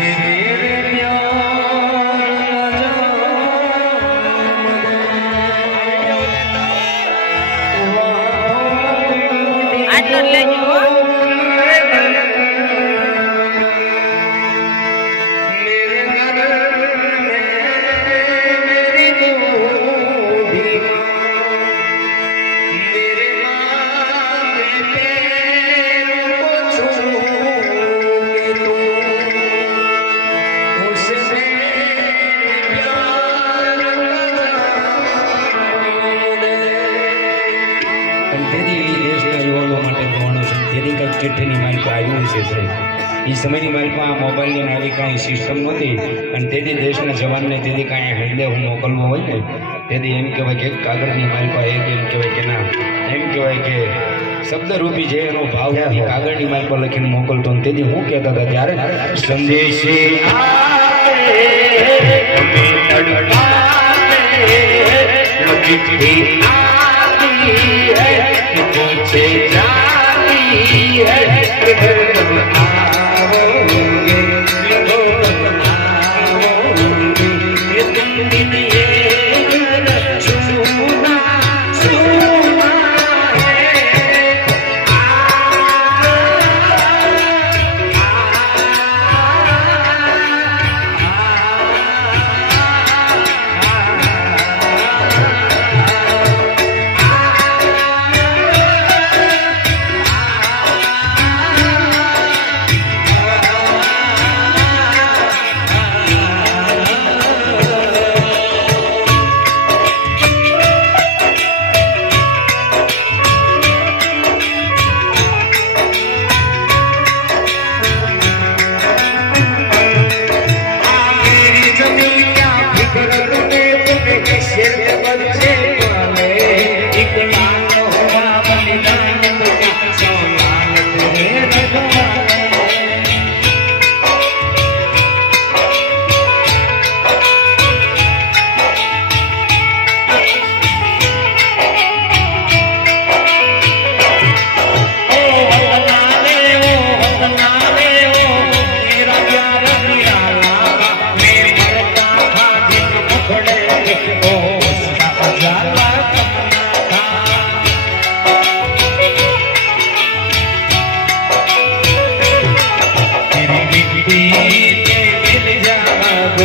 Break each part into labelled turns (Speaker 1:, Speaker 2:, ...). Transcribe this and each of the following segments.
Speaker 1: রে
Speaker 2: જેથી કંઈક ચિઠ્ઠીની માલિકો આવ્યું છે સાહેબ એ સમયની માલિકમાં આ મોબાઈલની આવી કાંઈ સિસ્ટમ નહોતી અને તેથી દેશના જવાનને તેથી કાંઈ હૈડે હું મોકલવો હોય ને તેથી એમ કહેવાય કે એક કાગળની માલિકા એક એમ કહેવાય કે ના એમ કહેવાય કે શબ્દરૂપી જે એનો ભાવ કાગળની માલિકા લખીને મોકલતો ને તેથી હું કહેતા હતા ત્યારે
Speaker 1: સંદેશી લખી है है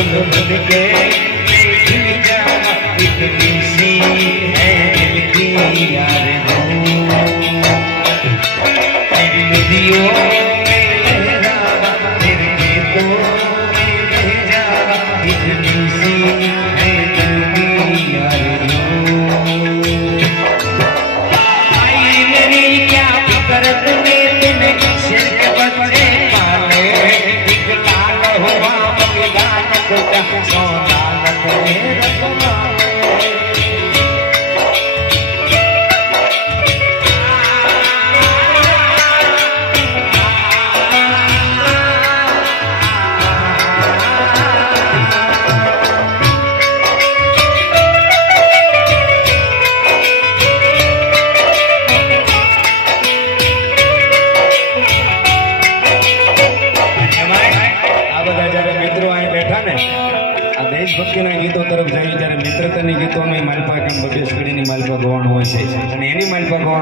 Speaker 1: சொல்லும் மிகே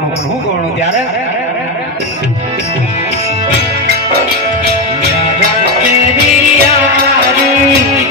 Speaker 2: ગોણું હું ગોણું ત્યારે
Speaker 1: Yeah.